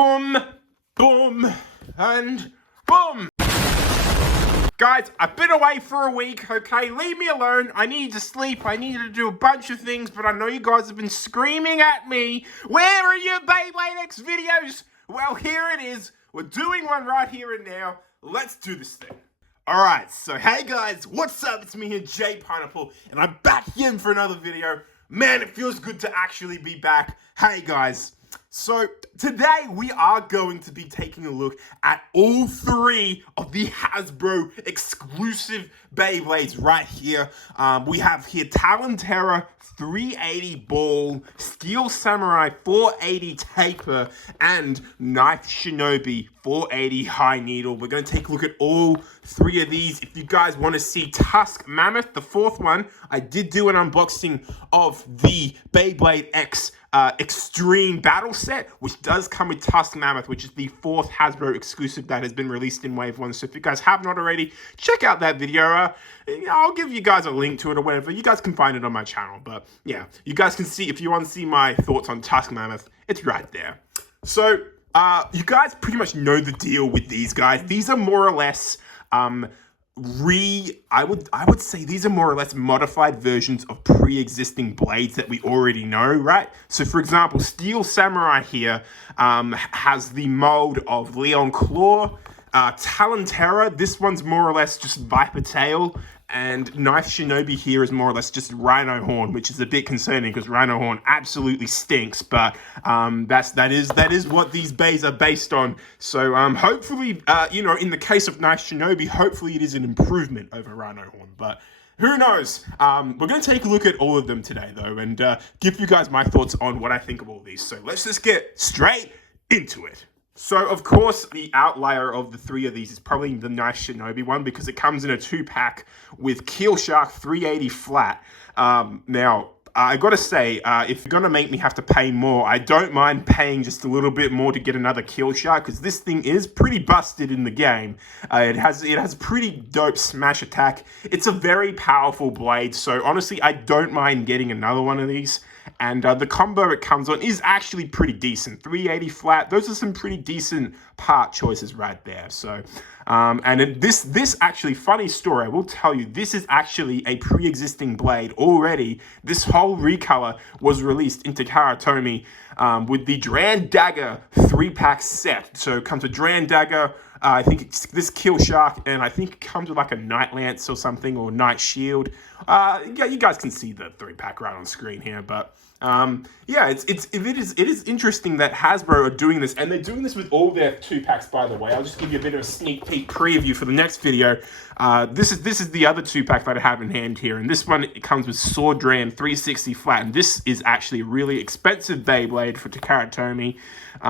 Boom, boom, and boom. Guys, I've been away for a week, okay? Leave me alone. I need to sleep. I needed to do a bunch of things, but I know you guys have been screaming at me. Where are your Beyblade X videos? Well, here it is. We're doing one right here and now. Let's do this thing. Alright, so hey guys, what's up? It's me here, JPineapple, and I'm back again for another video. Man, it feels good to actually be back. Hey guys, so today we are going to be taking a look at all three of the Hasbro exclusive Beyblades right here. We have here Talon Ptera 380 Ball, Steel Samurai 480 Taper, and Knife Shinobi 480 High Needle. We're going to take a look at all three of these. If you guys want to see Tusk Mammoth, the fourth one, I did do an unboxing of the Beyblade X Extreme Battle Set, which does come with Tusk Mammoth, which is the fourth Hasbro exclusive that has been released in Wave 1. So if you guys have not already, check out that video. I'll give you guys a link to it or whatever. You guys can find it on my channel. But yeah, you guys can see, if you want to see my thoughts on Tusk Mammoth, it's right there. So you guys pretty much know the deal with these guys. These are more or less I would say these are more or less modified versions of pre-existing blades that we already know, right? So for example, Steel Samurai here has the mold of Leon Claw. Talon Ptera, this one's more or less just Viper Tail, and Knife Shinobi here is more or less just Rhino Horn, which is a bit concerning because Rhino Horn absolutely stinks, but that is what these bays are based on. So hopefully, you know, in the case of Knife Shinobi, hopefully it is an improvement over Rhino Horn, but who knows? We're going to take a look at all of them today, though, and give you guys my thoughts on what I think of all these. So let's just get straight into it. So, of course, the outlier of the three of these is probably the Knife Shinobi one because it comes in a 2-pack with Keel Shark 380 flat. Now, I gotta say, if you're gonna make me have to pay more, I don't mind paying just a little bit more to get another Keel Shark because this thing is pretty busted in the game. It has pretty dope smash attack. It's a very powerful blade, so honestly, I don't mind getting another one of these. And the combo it comes on is actually pretty decent. 380 flat, those are some pretty decent part choices right there. So, and this actually, funny story, I will tell you, this is actually a pre-existing blade already. This whole recolor was released into Karatomi with the Dran Dagger 3-pack set. So it comes with Dran Dagger, I think it's this Keel Shark, and I think it comes with like a Night Lance or something, or Night Shield. Yeah, you guys can see the 3-pack right on screen here, but yeah, it is interesting that Hasbro are doing this, and they're doing this with all their 2-packs, by the way. I'll just give you a bit of a sneak peek preview for the next video. This is the other 2-pack that I have in hand here, and this one, it comes with Sword Dran 360 flat, and this is actually a really expensive Beyblade for Takara Tomy,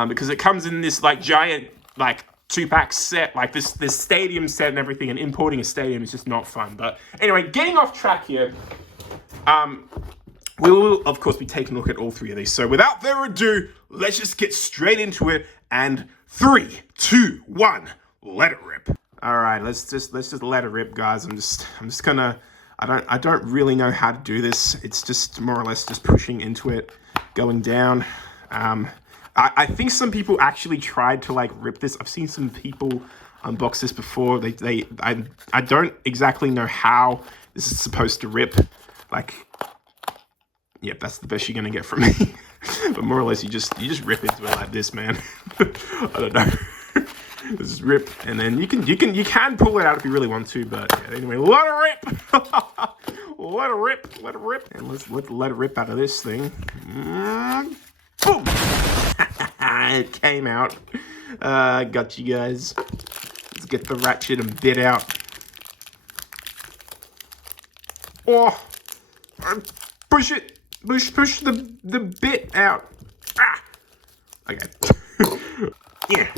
because it comes in this like giant like 2-pack set, like this stadium set and everything, and importing a stadium is just not fun. But anyway, getting off track here, we will, of course, be taking a look at all three of these. So without further ado, let's just get straight into it. And 3, 2, 1, let it rip. All right, let's just let it rip, guys. I'm just gonna, I don't really know how to do this. It's just more or less just pushing into it, going down. I think some people actually tried to like rip this. I've seen some people unbox this before. I don't exactly know how this is supposed to rip. Like, yep, that's the best you're gonna get from me. But more or less, you just rip into it like this, man. I don't know. Just rip, and then you can pull it out if you really want to. But yeah, anyway, let it rip. Let it rip, and let's let it rip out of this thing. Boom! It came out. Got you guys. Let's get the ratchet and bit out. Oh! Push it! Push the bit out. Ah! Okay. Yeah.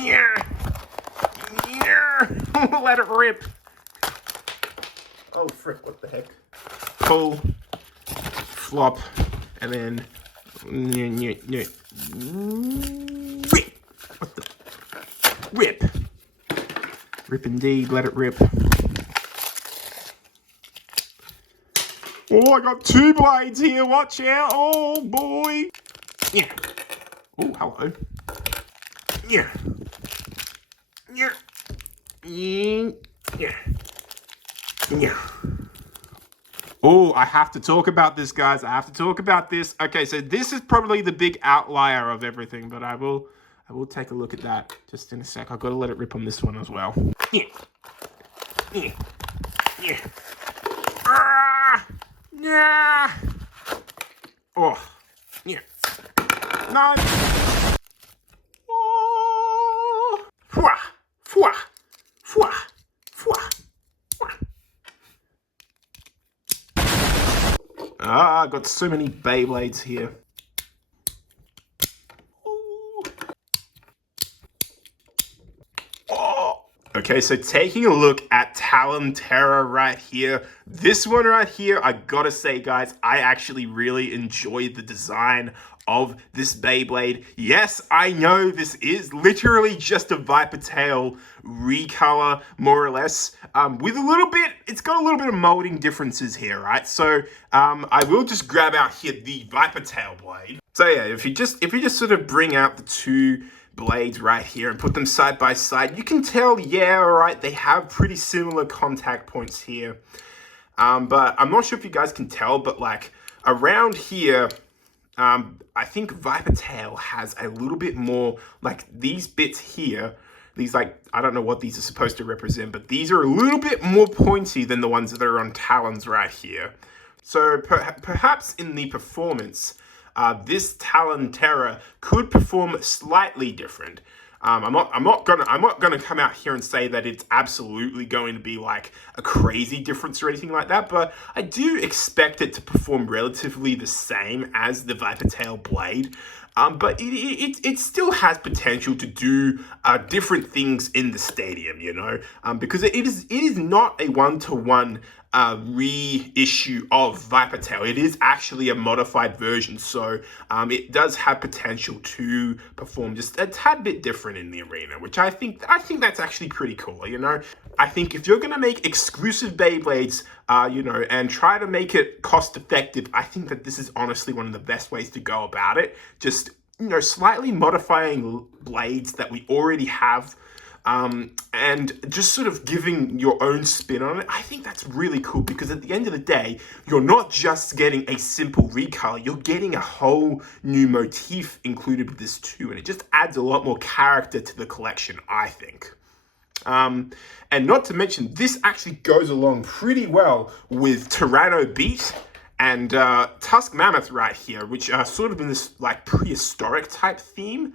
Yeah. Yeah. Let it rip. Oh, frick, what the heck? Pull. Flop. And then... Rip. What the? Rip. Rip indeed, let it rip. Oh, I got 2 blades here, watch out. Oh, boy. Yeah. Oh, hello. Yeah. Yeah. Yeah. Yeah. Oh, I have to talk about this, guys. I have to talk about this. Okay, so this is probably the big outlier of everything, but I will take a look at that just in a sec. I've got to let it rip on this one as well. Yeah. Yeah. Yeah. Ah! Yeah. Oh. Yeah. No. Oh. Fwah. Fwah. Fwah. Fwah. Ah, I've got so many Beyblades here. Oh. Okay, so taking a look at Talon Ptera right here. This one right here, I gotta say, guys, I actually really enjoyed the design of this Beyblade. Yes, I know this is literally just a Viper tail recolor, more or less, with a little bit, it's got a little bit of molding differences here, right? So I will just grab out here the Viper tail blade. So yeah, if you just sort of bring out the two blades right here and put them side by side, you can tell, yeah, all right, they have pretty similar contact points here. But I'm not sure if you guys can tell, but like around here, I think Viper Tail has a little bit more, like these bits here, these like, I don't know what these are supposed to represent, but these are a little bit more pointy than the ones that are on Talons right here. So perhaps in the performance, this Talon Ptera could perform slightly different. I'm not gonna come out here and say that it's absolutely going to be like a crazy difference or anything like that, but I do expect it to perform relatively the same as the Viper Tail blade. But it still has potential to do different things in the stadium, you know, because it is not a one-to-one reissue of Viper Tail. It is actually a modified version, so it does have potential to perform just a tad bit different in the arena, which I think that's actually pretty cool. You know, I think if you're gonna make exclusive Beyblades, you know, and try to make it cost effective, I think that this is honestly one of the best ways to go about it. Just, you know, slightly modifying blades that we already have, and just sort of giving your own spin on it. I think that's really cool because at the end of the day, you're not just getting a simple recolor, you're getting a whole new motif included with this too, and it just adds a lot more character to the collection, I think. And not to mention, this actually goes along pretty well with Tyranno Beat and Tusk Mammoth right here, which are sort of in this like prehistoric type theme.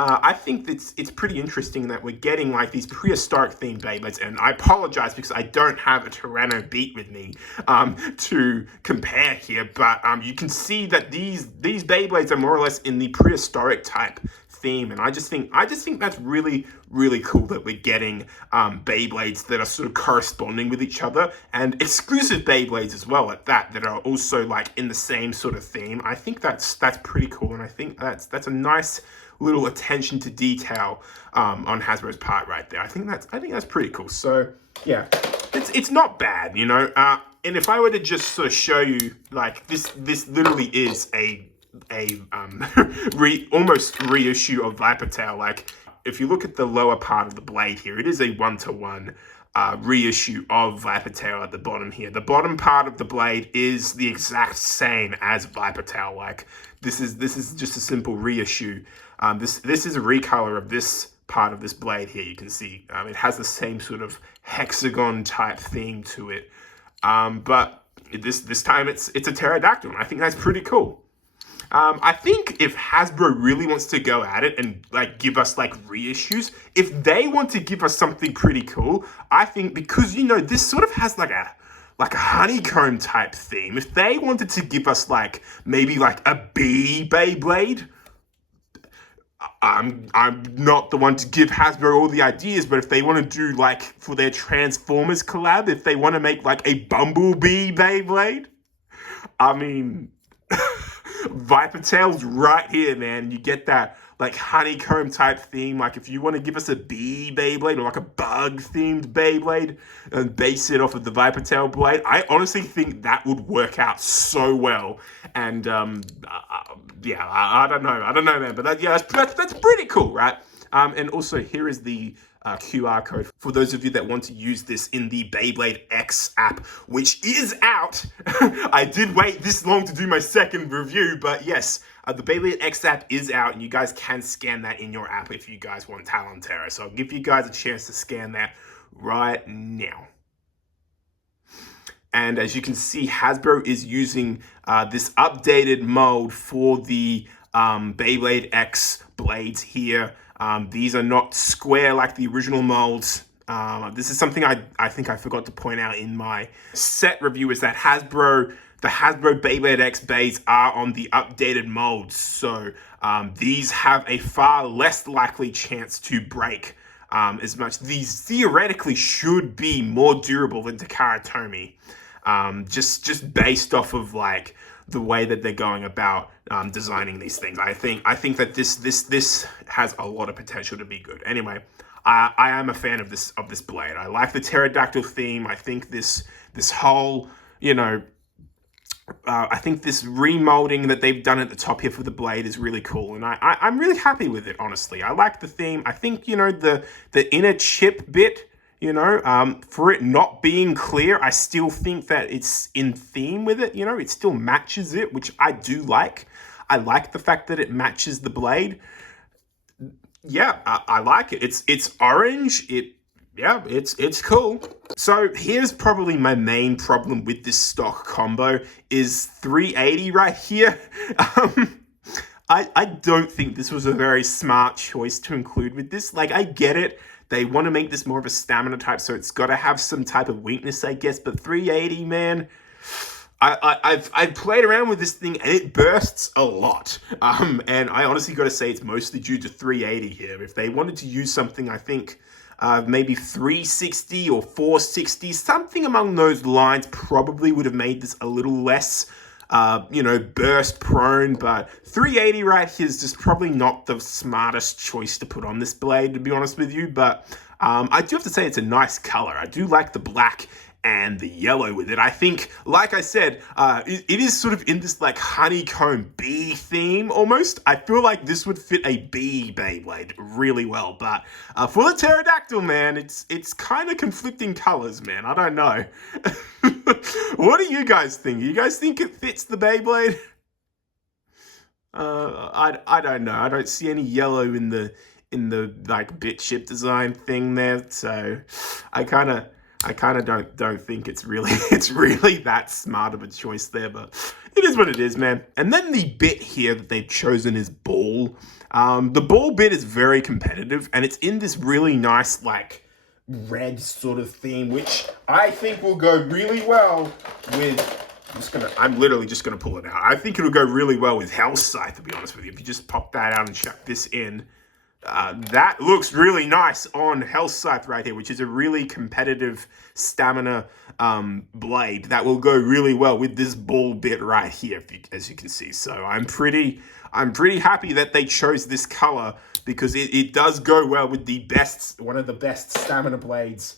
I think that it's pretty interesting that we're getting like these prehistoric themed Beyblades, and I apologize because I don't have a Tyranno Beat with me to compare here, but you can see that these Beyblades are more or less in the prehistoric type theme, and I just think that's really, really cool that we're getting Beyblades that are sort of corresponding with each other, and exclusive Beyblades as well at that are also like in the same sort of theme. I think that's pretty cool, and I think that's a nice little attention to detail on Hasbro's part right there. I think that's pretty cool. So yeah, it's not bad, you know. And if I were to just sort of show you, like this literally is a almost reissue of Viper Tail. Like if you look at the lower part of the blade here, it is a one-to-one reissue of Viper Tail at the bottom here. The bottom part of the blade is the exact same as Viper Tail. Like this is just a simple reissue. This is a recolor of this part of this blade here. You can see it has the same sort of hexagon type theme to it, but this time it's a pterodactyl, and I think that's pretty cool. I think if Hasbro really wants to go at it and like give us like reissues, if they want to give us something pretty cool, I think, because you know this sort of has like a honeycomb type theme, if they wanted to give us like maybe like a bee Beyblade, I'm not the one to give Hasbro all the ideas, but if they want to do like for their Transformers collab, if they want to make like a Bumblebee Beyblade, I mean, Viper Tail's right here, man. You get that like honeycomb type theme. Like if you want to give us a bee Beyblade or like a bug themed Beyblade and base it off of the Viper Tail blade, I honestly think that would work out so well. And yeah, I don't know, man. But that's pretty cool, right? And also here is the QR code for those of you that want to use this in the Beyblade X app, which is out. I did wait this long to do my second review, but yes, the Beyblade X app is out, and you guys can scan that in your app if you guys want Talon Ptera. So I'll give you guys a chance to scan that right now. And as you can see, Hasbro is using this updated mold for the Beyblade X blades here. These are not square like the original molds. This is something I think I forgot to point out in my set review, is that the Hasbro Beyblade X blades are on the updated molds. So these have a far less likely chance to break as much. These theoretically should be more durable than Takara Tomy. Just based off of like the way that they're going about designing these things. I think that this has a lot of potential to be good. Anyway, I am a fan of this blade. I like the pterodactyl theme. I think this whole, I think this remolding that they've done at the top here for the blade is really cool, and I'm really happy with it, honestly. I like the theme. I think, the inner chip bit, for it not being clear, I still think that it's in theme with it, it still matches it, which I do like. I like the fact that it matches the blade. Yeah, I like it. It's orange. It's cool. So here's probably my main problem with this stock combo is 380 right here. I don't think this was a very smart choice to include with this. Like, I get it. They want to make this more of a stamina type, so it's got to have some type of weakness, I guess. But 380, man, I've played around with this thing and it bursts a lot. And I honestly got to say it's mostly due to 380 here. If they wanted to use something, I think maybe 360 or 460, something among those lines probably would have made this a little less burst prone, but 380 right here is just probably not the smartest choice to put on this blade, to be honest with you. But I do have to say it's a nice color. I do like the black and the yellow with it. I think, like I said, it is sort of in this like honeycomb bee theme almost. I feel like this would fit a bee Beyblade really well, but for the pterodactyl, man, it's kind of conflicting colors, man. I don't know. What do you guys think? You guys think it fits the Beyblade? I don't know. I don't see any yellow in the like bit chip design thing there, so I kind of don't think it's really that smart of a choice there, but it is what it is, man. And then the bit here that they've chosen is ball. The ball bit is very competitive, and it's in this really nice like red sort of theme, which I think will go really well with. I'm literally just gonna pull it out. I think it'll go really well with Hell's Scythe, to be honest with you. If you just pop that out and chuck this in. That looks really nice on Hell's Scythe right here, which is a really competitive stamina blade that will go really well with this ball bit right here, as you can see. So I'm pretty happy that they chose this color, because it does go well with one of the best stamina blades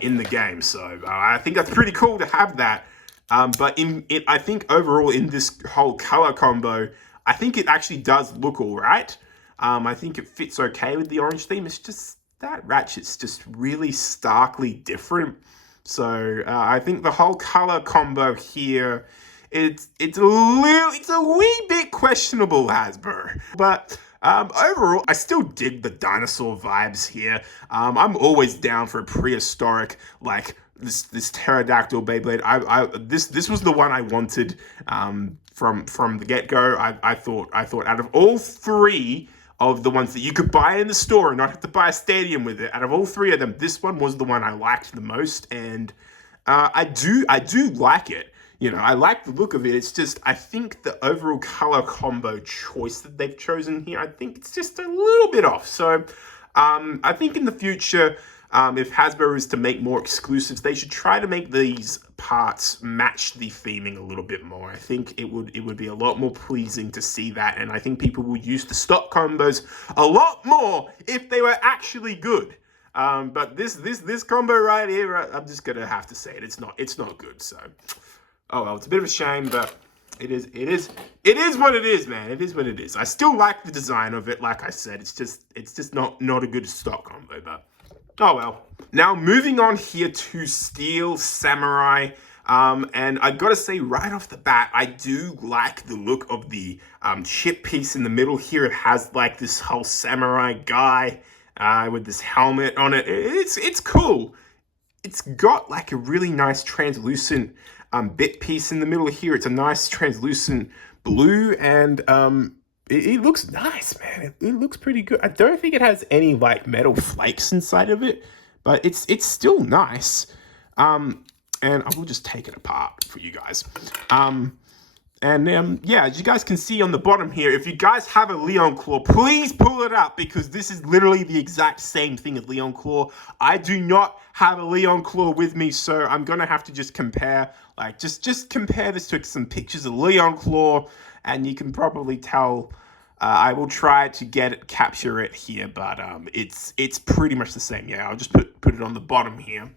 in the game. So I think that's pretty cool to have that. But I think overall in this whole color combo, I think it actually does look all right. I think it fits okay with the orange theme. It's just that ratchet's just really starkly different. So I think the whole color combo here, it's a wee bit questionable, Hasbro. But overall, I still dig the dinosaur vibes here. I'm always down for a prehistoric, like this pterodactyl Beyblade. This was the one I wanted from the get-go. I thought out of all three of the ones that you could buy in the store and not have to buy a stadium with it, out of all three of them, this one was the one I liked the most, and I do like it. I like the look of it. It's just, I think the overall color combo choice that they've chosen here, I think it's just a little bit off. So I think in the future, if Hasbro is to make more exclusives, they should try to make these parts match the theming a little bit more. I think it would be a lot more pleasing to see that, and I think people will use the stock combos a lot more if they were actually good. But this combo right here, I'm just gonna have to say it. It's not good. So, oh well, it's a bit of a shame, but It is what it is, man. It is what it is. I still like the design of it. Like I said, it's just not a good stock combo, but oh well. Now moving on here to Steel Samurai. And I gotta say right off the bat, I do like the look of the chip piece in the middle here. It has like this whole samurai guy with this helmet on it. It's cool. It's got like a really nice translucent bit piece in the middle here. It's a nice translucent blue, and it looks nice, man. It looks pretty good. I don't think it has any like metal flakes inside of it, but it's still nice. And I will just take it apart for you guys. Yeah, as you guys can see on the bottom here, if you guys have a Leon Claw, please pull it up, because this is literally the exact same thing as Leon Claw. I do not have a Leon Claw with me, so I'm gonna have to just compare, like, just compare this to some pictures of Leon Claw, and you can probably tell. I will try to capture it here, but it's pretty much the same. Yeah, I'll just put it on the bottom here,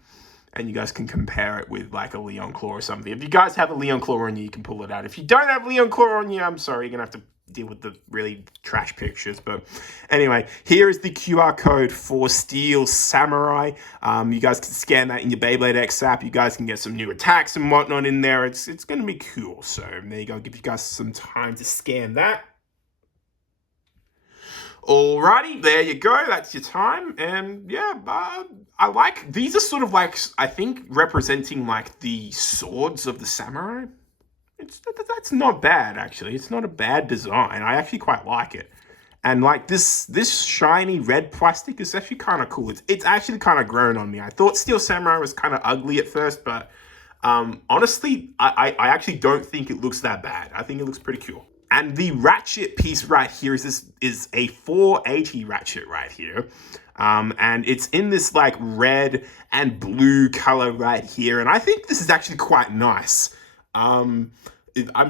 and you guys can compare it with like a Leon Claw or something. If you guys have a Leon Claw on you can pull it out. If you don't have Leon Claw on you, I'm sorry, you're going to have to deal with the really trash pictures. But anyway, here is the QR code for Steel Samurai. You guys can scan that in your Beyblade X app. You guys can get some new attacks and whatnot in there. It's going to be cool. So there you go. I'll give you guys some time to scan that. Alrighty, there you go. That's your time. And yeah, I like, these are sort of like, I think, representing like the swords of the samurai. That's not bad, actually. It's not a bad design. I actually quite like it. And like this shiny red plastic is actually kind of cool. It's actually kind of grown on me. I thought Steel Samurai was kind of ugly at first, but honestly, I actually don't think it looks that bad. I think it looks pretty cool. And the ratchet piece right here is a 480 ratchet right here. And it's in this like red and blue color right here. And I think this is actually quite nice. I'm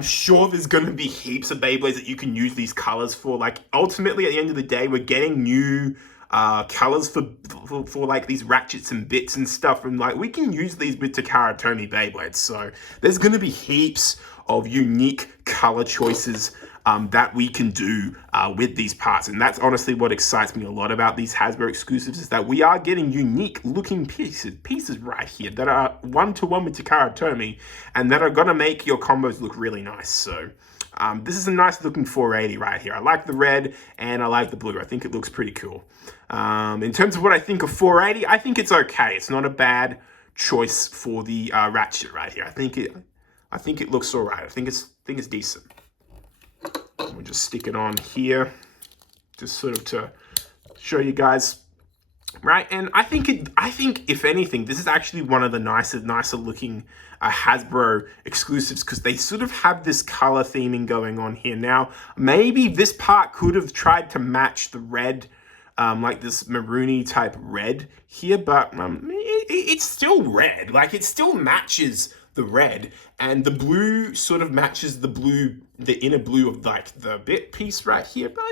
sure there's going to be heaps of Beyblades that you can use these colors for. Like, ultimately, at the end of the day, we're getting new colors for like these ratchets and bits and stuff. And like, we can use these with Takara Tomy Beyblades. So there's going to be heaps of unique color choices that we can do with these parts. And that's honestly what excites me a lot about these Hasbro exclusives, is that we are getting unique looking pieces right here that are one-to-one with Takara Tomy, and that are gonna make your combos look really nice. So this is a nice looking 480 right here. I like the red and I like the blue. I think it looks pretty cool. In terms of what I think of 480, I think it's okay. It's not a bad choice for the ratchet right here. I think it looks all right. I think it's decent. We'll just stick it on here, just sort of to show you guys, right? And I think if anything, this is actually one of the nicer looking Hasbro exclusives, because they sort of have this color theming going on here. Now, maybe this part could have tried to match the red, like this maroony type red here, but it's still red. Like, it still matches the red, and the blue sort of matches the blue, the inner blue of like the bit piece right here. But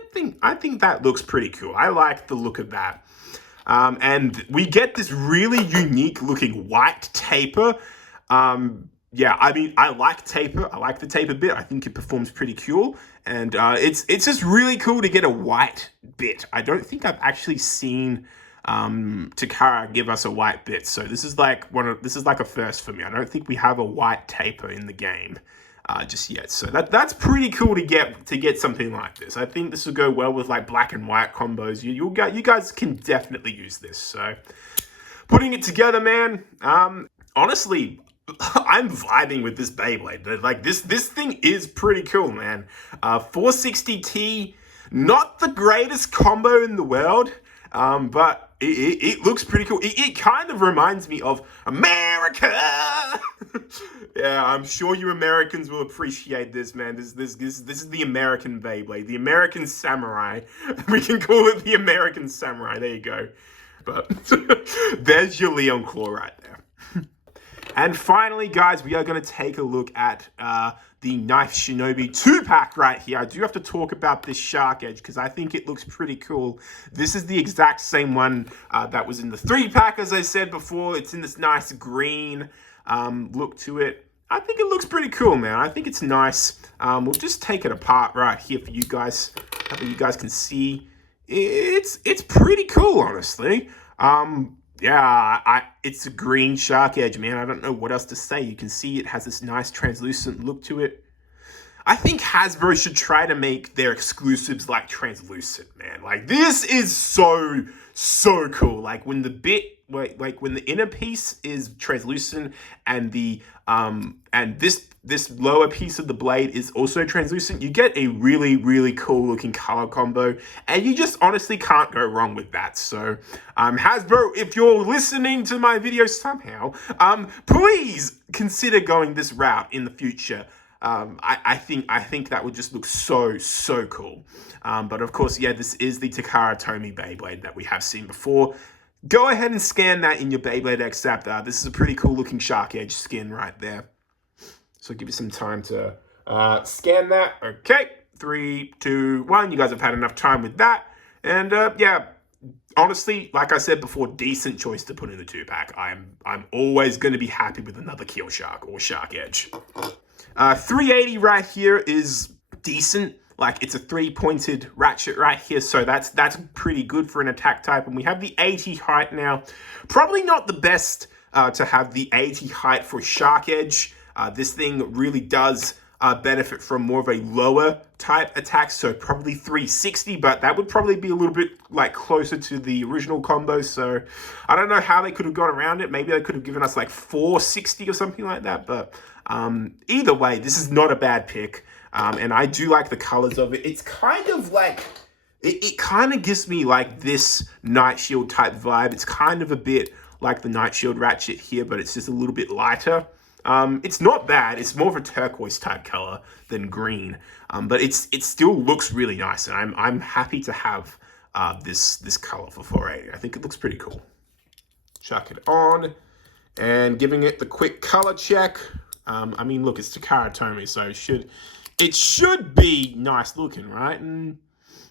I think that looks pretty cool. I like the look of that. And we get this really unique looking white taper. Yeah, I mean, I like taper. I like the taper bit. I think it performs pretty cool. And it's just really cool to get a white bit. I don't think I've actually seen Takara give us a white bit, so this is like a first for me. I don't think we have a white taper in the game just yet, so that's pretty cool to get something like this. I think this will go well with like black and white combos. You guys can definitely use this. So putting it together, man, honestly, I'm vibing with this Beyblade. Like, this thing is pretty cool, man. 460T, not the greatest combo in the world, but it looks pretty cool. It kind of reminds me of America. Yeah, I'm sure you Americans will appreciate this, man. This is the American Beyblade, the American Samurai. We can call it the American Samurai. There you go. But there's your Leon Claw right there. And finally, guys, we are going to take a look at the Knife Shinobi 2-pack right here. I do have to talk about this Shark Edge because I think it looks pretty cool. This is the exact same one that was in the 3-pack, as I said before. It's in this nice green look to it. I think it looks pretty cool, man. I think it's nice. We'll just take it apart right here for you guys. That way you guys can see. It's pretty cool, honestly. Yeah, it's a green shark edge, man. I don't know what else to say. You can see it has this nice translucent look to it. I think Hasbro should try to make their exclusives like translucent, man. Like this is so cool. Like when the when the inner piece is translucent and the and this lower piece of the blade is also translucent, you get a really cool looking color combo, and you just honestly can't go wrong with that. So Hasbro, if you're listening to my video somehow, please consider going this route in the future. I think that would just look so cool. But of course, yeah, this is the Takara Tomy Beyblade that we have seen before. Go ahead and scan that in your Beyblade X app. This is a pretty cool looking shark edge skin right there. So I'll give you some time to scan that. Okay, 3, 2, 1. You guys have had enough time with that. And yeah, honestly, like I said before, decent choice to put in the 2-pack. I'm always going to be happy with another Keel Shark or Shark Edge. 380 right here is decent. Like it's a 3-pointed ratchet right here, so that's pretty good for an attack type. And we have the 80 height now. Probably not the best to have the 80 height for Shark Edge. This thing really does benefit from more of a lower type attack, so probably 360, but that would probably be a little bit like closer to the original combo. So I don't know how they could have gone around it. Maybe they could have given us like 460 or something like that, but either way, this is not a bad pick. And I do like the colors of it. It's kind of like, it kind of gives me like this Night Shield type vibe. It's kind of a bit like the Night Shield Ratchet here, but it's just a little bit lighter. It's not bad. It's more of a turquoise type color than green, but it still looks really nice, and I'm happy to have this color for 480. I think it looks pretty cool. Chuck it on, and giving it the quick color check. I mean, look, it's Takara Tomy, so it should be nice looking, right? And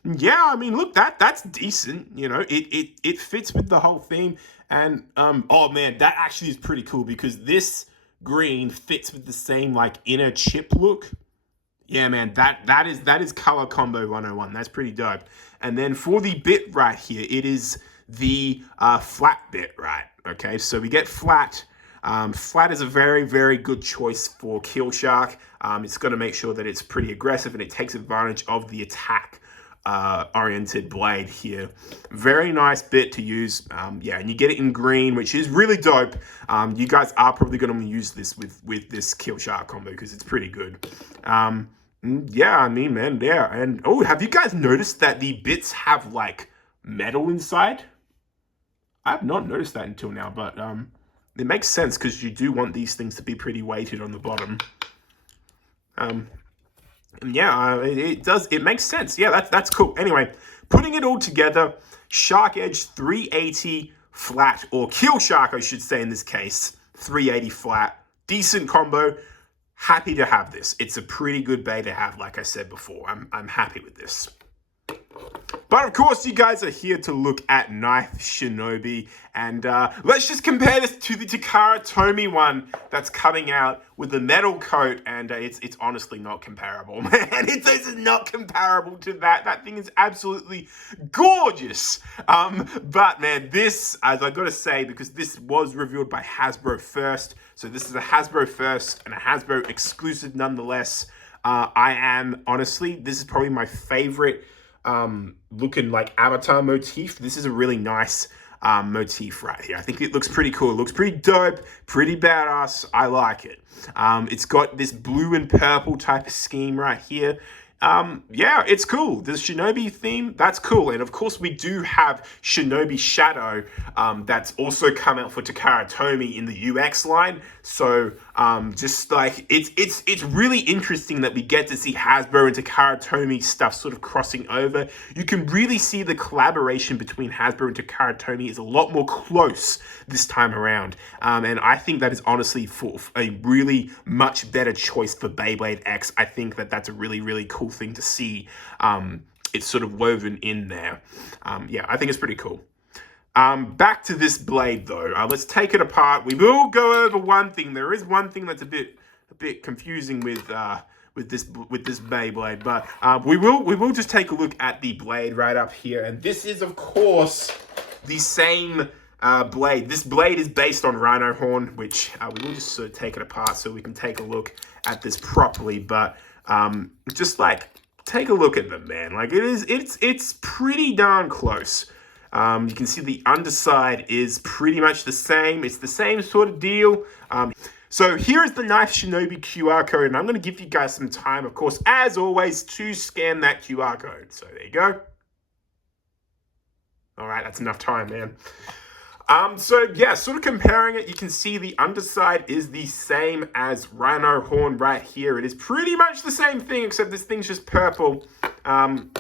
yeah, I mean, look, that's decent. You know, it fits with the whole theme, and oh man, that actually is pretty cool because this green fits with the same like inner chip look. Yeah, man, that is color combo 101. That's pretty dope. And then for the bit right here, it is the flat bit, right? Okay, so we get flat. Flat is a very good choice for Keel Shark. It's going to make sure that it's pretty aggressive and it takes advantage of the attack oriented blade here. Very nice bit to use. Yeah, and you get it in green, which is really dope. You guys are probably going to use this with this Keel Shark combo because it's pretty good. Yeah, I mean, man, yeah. And oh, have you guys noticed that the bits have like metal inside? I have not noticed that until now, but it makes sense because you do want these things to be pretty weighted on the bottom. And yeah, it makes sense. Yeah, that's cool. Anyway, putting it all together, Shark Edge 380 flat, or Keel Shark, I should say in this case, 380 flat. Decent combo. Happy to have this. It's a pretty good bay to have, like I said before. I'm happy with this. But of course, you guys are here to look at Knife Shinobi, and let's just compare this to the Takara Tomy one that's coming out with the metal coat, and it's honestly not comparable, man. It's not comparable to that. That thing is absolutely gorgeous. But man, this, as I gotta say, because this was revealed by Hasbro first, so this is a Hasbro first and a Hasbro exclusive nonetheless. I am, honestly, this is probably my favorite looking like avatar motif. This is a really nice motif right here. I think it looks pretty cool. It looks pretty dope, pretty badass. I like it. It's got this blue and purple type of scheme right here. Yeah, it's cool. The Shinobi theme, that's cool. And of course, we do have Shinobi Shadow that's also come out for Takara Tomy in the UX line. So just like, it's really interesting that we get to see Hasbro and Takara Tomy stuff sort of crossing over. You can really see the collaboration between Hasbro and Takara Tomy is a lot more close this time around. And I think that is honestly for a really much better choice for Beyblade X. I think that that's a really cool thing to see. It's sort of woven in there. Yeah, I think it's pretty cool. Back to this blade though. Let's take it apart. We will go over one thing. There is one thing that's a bit a bit confusing with this Beyblade, but we will just take a look at the blade right up here, and this is of course the same blade. This blade is based on Rhino Horn, which we will just sort of take it apart so we can take a look at this properly. But just like take a look at them, man. Like it's pretty darn close. You can see the underside is pretty much the same. It's the same sort of deal. So here is the Knife Shinobi QR code, and I'm going to give you guys some time, of course, as always, to scan that QR code. So there you go. All right, that's enough time, man. So yeah, sort of comparing it, you can see the underside is the same as Rhino Horn right here. It is pretty much the same thing, except this thing's just purple. And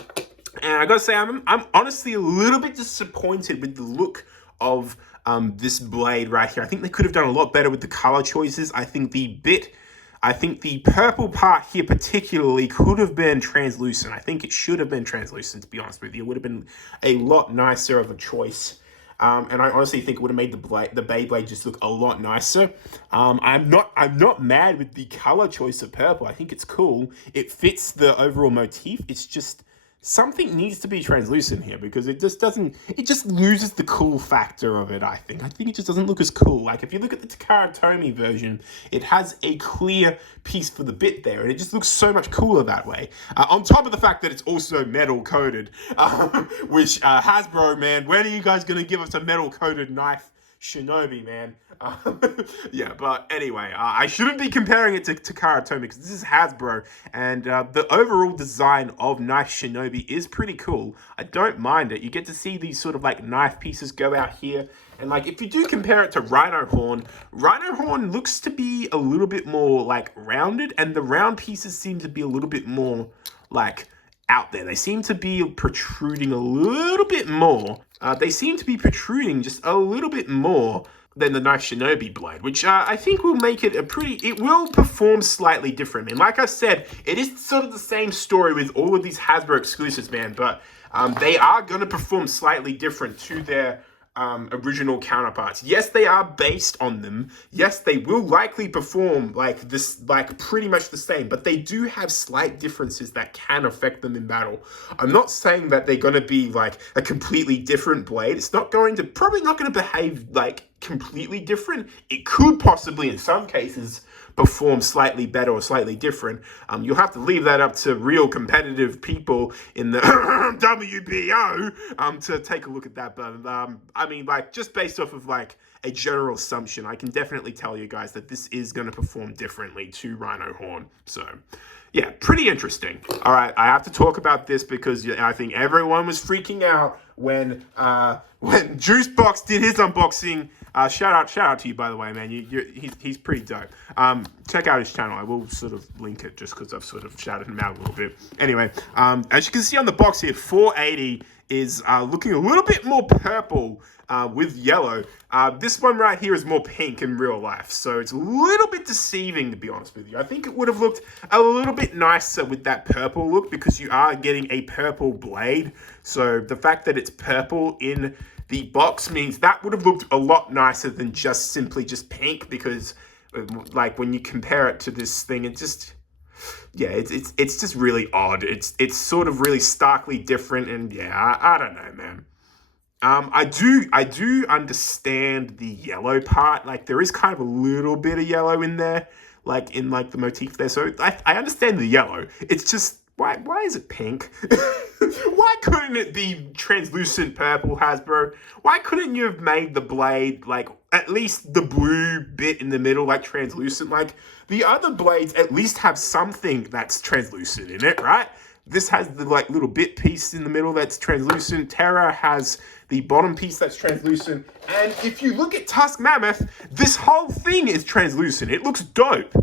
I gotta say, I'm honestly a little bit disappointed with the look of this blade right here. I think they could have done a lot better with the color choices. I think the purple part here particularly could have been translucent. I think it should have been translucent, to be honest with you. It would have been a lot nicer of a choice. And I honestly think it would have made the Beyblade just look a lot nicer. I'm not mad with the color choice of purple. I think it's cool. It fits the overall motif. It's just something needs to be translucent here because it just loses the cool factor of it, I think. I think it just doesn't look as cool. Like, if you look at the Takara Tomy version, it has a clear piece for the bit there, and it just looks so much cooler that way. On top of the fact that it's also metal-coated, which, Hasbro, man, when are you guys going to give us a metal-coated knife Shinobi, man? Yeah, but anyway, I shouldn't be comparing it to Takara Tomy because this is Hasbro, and the overall design of Knife Shinobi is pretty cool. I don't mind it. You get to see these sort of like knife pieces go out here, and like if you do compare it to Rhino Horn looks to be a little bit more like rounded, and the round pieces seem to be a little bit more like out there. They seem to be protruding a little bit more. They seem to be protruding just a little bit more than the Knife Shinobi blade, which I think will make it it will perform slightly different, man. Like I said, it is sort of the same story with all of these Hasbro exclusives, man, but they are going to perform slightly different to their original counterparts. Yes, they are based on them. Yes, they will likely perform like pretty much the same, but they do have slight differences that can affect them in battle. I'm not saying that they're going to be like a completely different blade. It's probably not going to behave like completely different. It could possibly, in some cases, perform slightly better or slightly different. You'll have to leave that up to real competitive people in the WBO to take a look at that. But I mean, like, just based off of like a general assumption, I can definitely tell you guys that this is going to perform differently to Rhino Horn. So yeah, pretty interesting. All right, I have to talk about this because I think everyone was freaking out when Juicebox did his unboxing. Shout out to you, by the way, man. He's pretty dope. Check out his channel. I will sort of link it just because I've sort of shouted him out a little bit. Anyway, as you can see on the box here, 480 is looking a little bit more purple with yellow. This one right here is more pink in real life, so it's a little bit deceiving, to be honest with you. I think it would have looked a little bit nicer with that purple look because you are getting a purple blade. So the fact that it's purple in the box means that would have looked a lot nicer than just simply just pink, because like when you compare it to this thing, it just, yeah, it's just really odd. It's sort of really starkly different, and yeah, I don't know, man. I do understand the yellow part. Like, there is kind of a little bit of yellow in there, like in like the motif there. So I understand the yellow. It's just, why is it pink? Why couldn't it be translucent purple, Hasbro? Why couldn't you have made the blade like at least the blue bit in the middle like translucent? Like, the other blades at least have something that's translucent in it, right? This has the like little bit piece in the middle that's translucent. Terra has the bottom piece that's translucent. And if you look at Tusk Mammoth, this whole thing is translucent. It looks dope.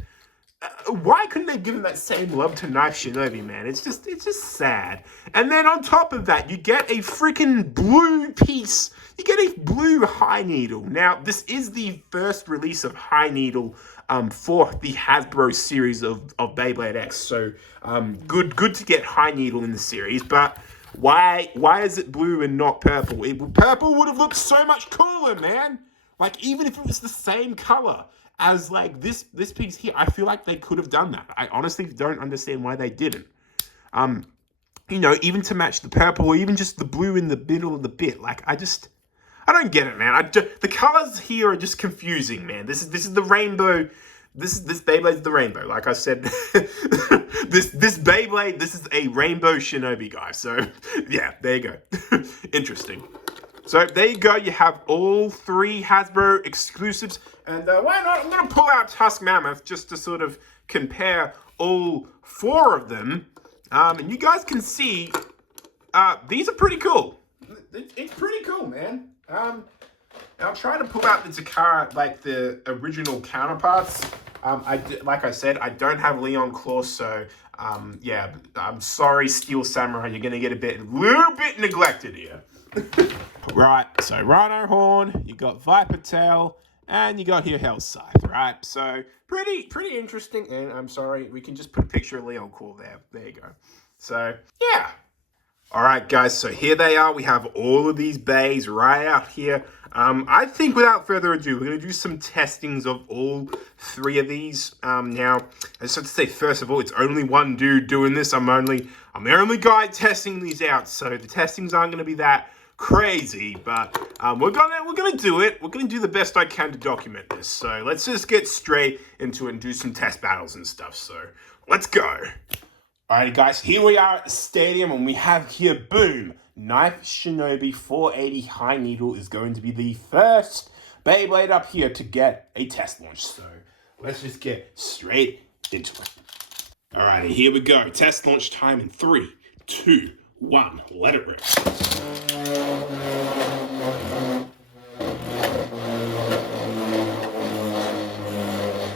Why couldn't they give that same love to Knife Shinobi, man? It's just sad. And then on top of that, you get a freaking blue piece. You get a blue High Needle. Now, this is the first release of High Needle for the Hasbro series of Beyblade X. So good to get High Needle in the series. But why is it blue and not purple? Purple would have looked so much cooler, man. Like, even if it was the same color as like this piece here. I feel like they could have done that. I honestly don't understand why they didn't. You know, even to match the purple or even just the blue in the middle of the bit. Like, I don't get it, man. The colors here are just confusing, man. This is the rainbow. This Beyblade's the rainbow. Like I said, this Beyblade, this is a rainbow Shinobi guy. So yeah, there you go. Interesting. So there you go. You have all 3 Hasbro exclusives. And why not? I'm going to pull out Tusk Mammoth just to sort of compare all 4 of them. And you guys can see, these are pretty cool. It's pretty cool, man. I'll try to pull out the Takara, like the original counterparts. Like I said, I don't have Leon Claw, so yeah, I'm sorry, Steel Samurai. You're gonna get a little bit neglected here. Right, so Rhino Horn, you got Viper Tail, and you got here Hell Scythe, right? So pretty interesting. And I'm sorry, we can just put a picture of Leon Claw there. There you go. So yeah. All right, guys, so here they are. We have all of these bays right out here. I think without further ado, we're going to do some testings of all 3 of these. Now, I just have to say, first of all, it's only one dude doing this. I'm the only guy testing these out, so the testings aren't going to be that crazy, but we're gonna do it. We're gonna do the best I can to document this. So let's just get straight into it and do some test battles and stuff. So let's go. Alrighty, guys, here we are at the stadium, and we have here, boom, Knife Shinobi 480 High Needle is going to be the first Beyblade up here to get a test launch. So let's just get straight into it. Alrighty, here we go. Test launch time in 3, 2, 1. Let it rip.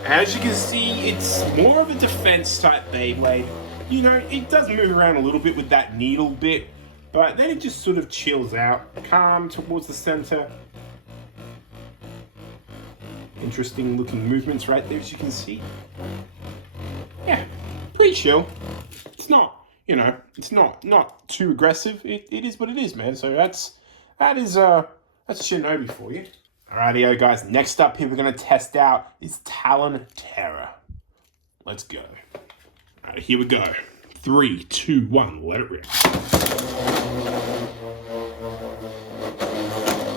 As you can see, it's more of a defense type Beyblade. You know, it does move around a little bit with that needle bit, but then it just sort of chills out, calm towards the center. Interesting looking movements right there, as you can see. Yeah, pretty chill. It's not, you know, it's not too aggressive. It is what it is, man. So that's Shinobi for you. Alrighty, guys. Next up here, we're gonna test out is Talon Ptera. Let's go. Alright, here we go. 3, 2, 1. Let it rip.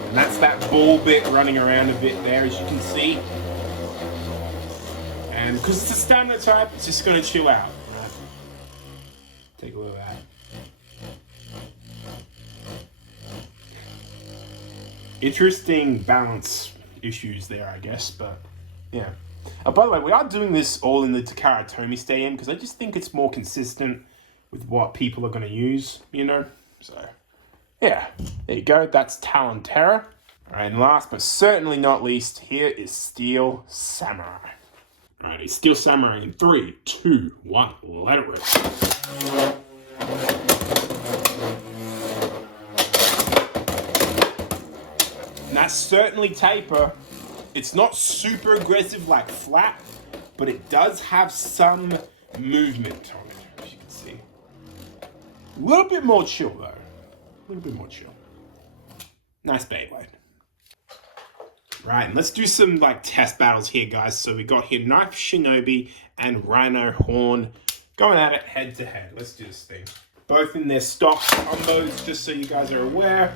And that's that ball bit running around a bit there, as you can see. And because it's a stamina type, it's just gonna chill out. Right? Take a look at that. Interesting balance issues there, I guess, but yeah. By the way, we are doing this all in the Takara Tomy Stadium because I just think it's more consistent with what people are going to use, you know? So, yeah, there you go. That's Talon Ptera. All right, and last but certainly not least, here is Steel Samurai. All right, Steel Samurai in 3, 2, 1. Let it rip. And that's certainly taper. It's not super aggressive like flat, but it does have some movement on it, as you can see. A little bit more chill though. A little bit more chill. Nice Beyblade. Right, and let's do some like test battles here, guys. So we got here Knife Shinobi and Rhino Horn going at it head to head. Let's do this thing. Both in their stock combos, just so you guys are aware.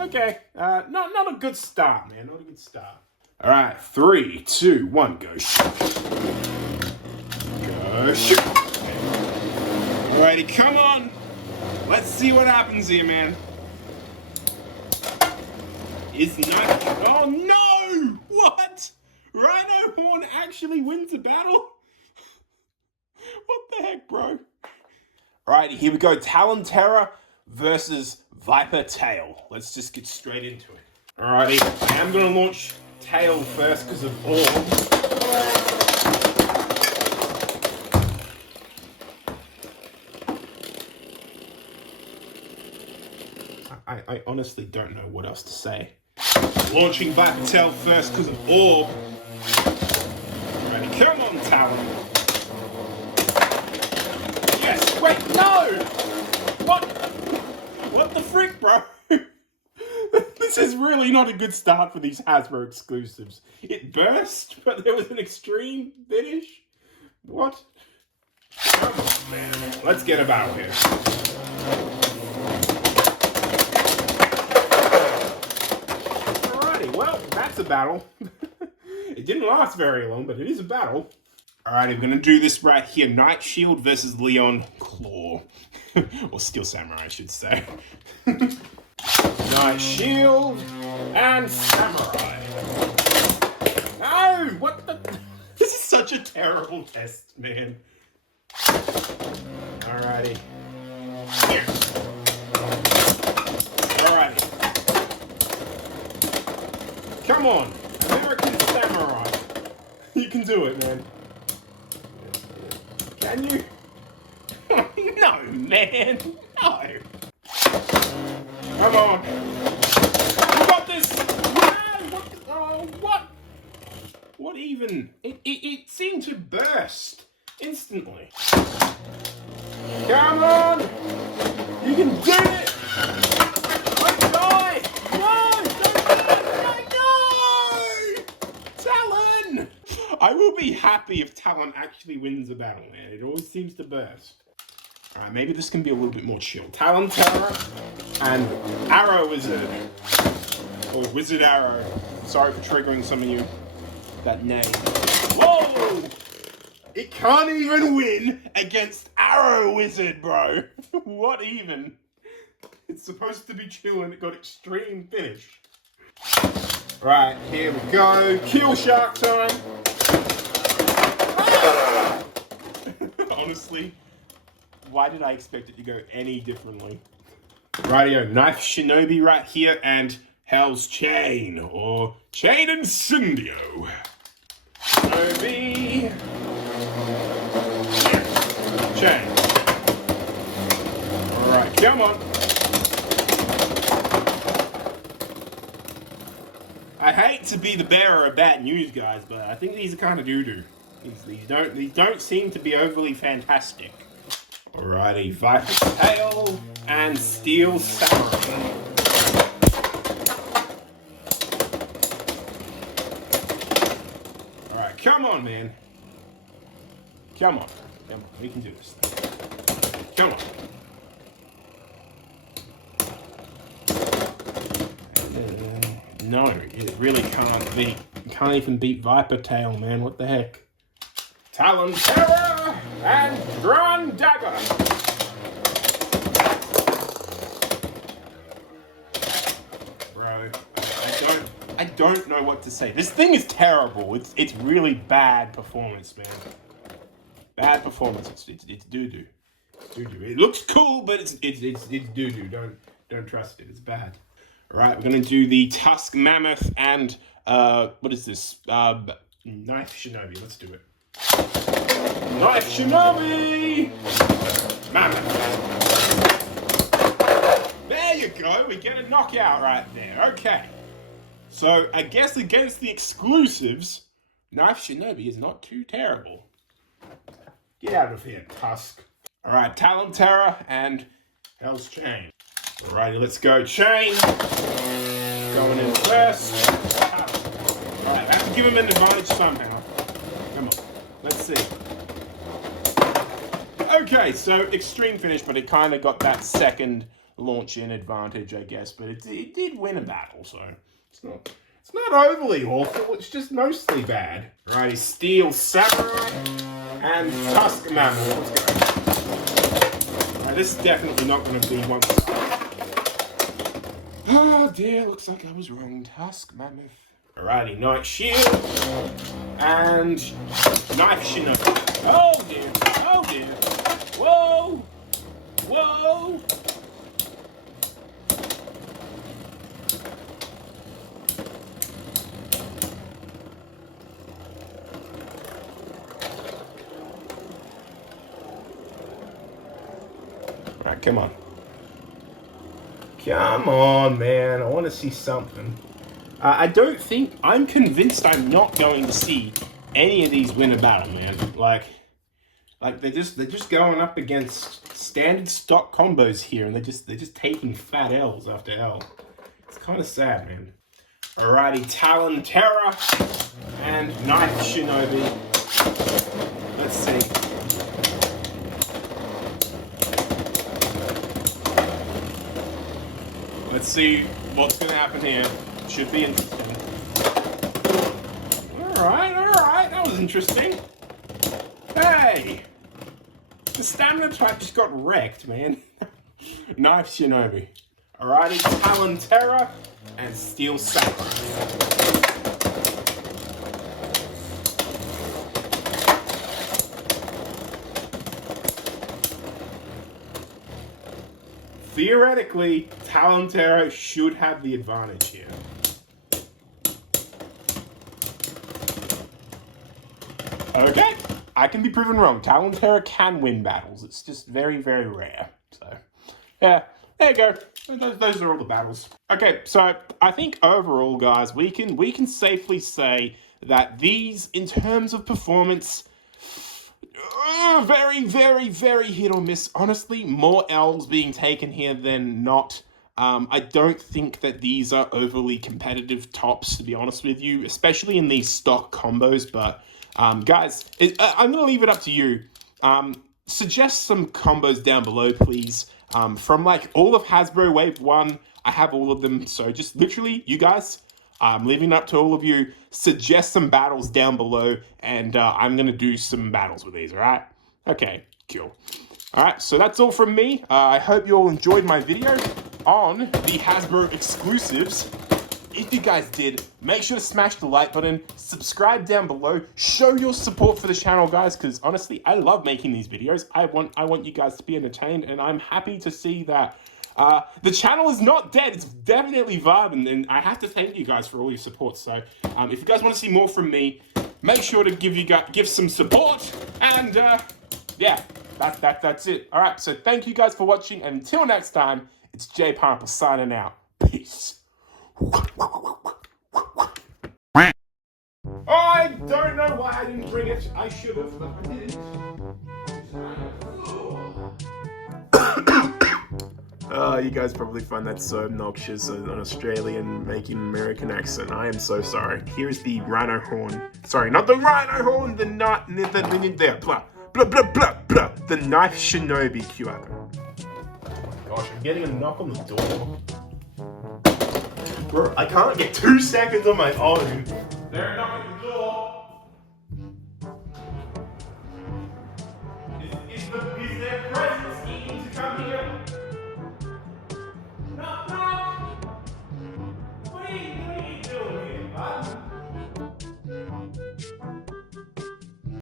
Okay, not a good start, man. Not a good start. All right, 3, 2, 1, go shoot. Go shoot. Alrighty, come on. Let's see what happens here, man. Is not. Oh no! What? Rhino Horn actually wins the battle? What the heck, bro? Alrighty, here we go. Talon Ptera versus Viper Tail. Let's just get straight into it. Alrighty, I am going to launch Tail first because of orb. I honestly don't know what else to say. Launching Viper Tail first because of orb. Alrighty, come on, Talon. Yes, wait, no! What the frick, bro? This is really not a good start for these Hasbro exclusives. It burst, but there was an extreme finish. What? Come on, man. Let's get a battle here. Alrighty, well, that's a battle. It didn't last very long, but it is a battle. Alrighty, we're gonna do this right here. Night Shield versus Leon Claw. Or Steel Samurai, I should say. Night Shield and Samurai. No! What the? This is such a terrible test, man. Alrighty. Here. Alrighty. Come on, American Samurai. You can do it, man. Can you? No, man. No. Come on. You got this. What? Oh, what? What even? It seemed to burst instantly. Come on. You can do it. Don't die. No. Don't die. No. Talon. I will be happy if Talon actually wins a battle, man. It always seems to burst. Alright, maybe this can be a little bit more chill. Talon Ptera and Arrow Wizard. Or Wizard Arrow. Sorry for triggering some of you. That name. Whoa! It can't even win against Arrow Wizard, bro. What even? It's supposed to be chill and it got extreme finish. Right, here we go. Kill Shark time. Ah! Honestly, why did I expect it to go any differently? Rightio, Knife Shinobi right here, and Hell's Chain, or Chain Incendio. Shinobi. Chain. Alright, come on. I hate to be the bearer of bad news, guys, but I think these are kind of doo-doo. These don't seem to be overly fantastic. Alrighty, Viper's Tail and Steel Samurai. Alright, come on, man. Come on. Come on, we can do this. Come on. No, it really can't beat. You can't even beat Viper Tail, man. What the heck? Talon Ptera and Grand Dagger. Bro, I don't know what to say. This thing is terrible. It's really bad performance, man. Bad performance. It's doo-doo. Doo-doo. It looks cool, but it's doo-doo. Don't trust it. It's bad. Right, we're gonna do the Tusk Mammoth and what is this? Knife Shinobi. Let's do it. Knife Shinobi! Mammoth. There you go. We get a knockout right there. Okay. So I guess against the exclusives, Knife Shinobi is not too terrible. Get out of here, Tusk. All right, Talon Ptera and Hell's Chain. Alrighty, let's go. Chain. Going in first. Alright, I have to give him an advantage somehow. Come on. Let's see. Okay, so extreme finish, but it kind of got that second launch-in advantage, I guess. But it did win a battle, so it's not overly awful. It's just mostly bad. Alrighty, Steel Samurai and Tusk Mammoth. Let's go. Alright, this is definitely not going to be one star. Oh dear, looks like I was wrong. Tusk Mammoth. Alrighty, Night Shield and Knife Shinobi. Oh dear, oh dear. Whoa! Whoa! Alright, come on. Come on, man. I want to see something. I'm convinced I'm not going to see any of these win a battle, man. Like they're just going up against standard stock combos here, and they're just taking fat L's after L. It's kind of sad, man. Alrighty, Talon Ptera and Knife Shinobi. Let's see. Let's see what's going to happen here. Should be interesting. Alright, that was interesting. Hey! The stamina type just got wrecked, man. Knife Shinobi. Alrighty, Talon Ptera and Steel Samurai. Theoretically, Talon Ptera should have the advantage here. Okay, I can be proven wrong. Talon Ptera can win battles. It's just very, very rare. So, yeah, there you go. Those are all the battles. Okay, so I think overall, guys, we can safely say that these, in terms of performance, very, very, very hit or miss. Honestly, more L's being taken here than not. I don't think that these are overly competitive tops, to be honest with you, especially in these stock combos. But guys, I'm going to leave it up to you. Suggest some combos down below, please. From like all of Hasbro Wave 1, I have all of them. So just literally, you guys, I'm leaving it up to all of you. Suggest some battles down below, and I'm going to do some battles with these, all right? Okay, cool. All right, so that's all from me. I hope you all enjoyed my video on the Hasbro exclusives. If you guys did, make sure to smash the like button, subscribe down below, show your support for the channel, guys, because honestly, I love making these videos. I want you guys to be entertained, and I'm happy to see that the channel is not dead. It's definitely vibing, and I have to thank you guys for all your support. So if you guys want to see more from me, make sure to give some support, and yeah, that's it. All right, so thank you guys for watching, and until next time, it's JPineapple signing out. Peace. I don't know why I didn't bring it. I should have, but I didn't. You guys probably find that so obnoxious, an Australian making an American accent. I am so sorry. Here's the rhino horn. Sorry, not the rhino horn, the blah, blah, blah, blah, blah. The Knife Shinobi QR code. Oh my gosh, I'm getting a knock on the door. Bro, I can't get 2 seconds on my own. They're knocking.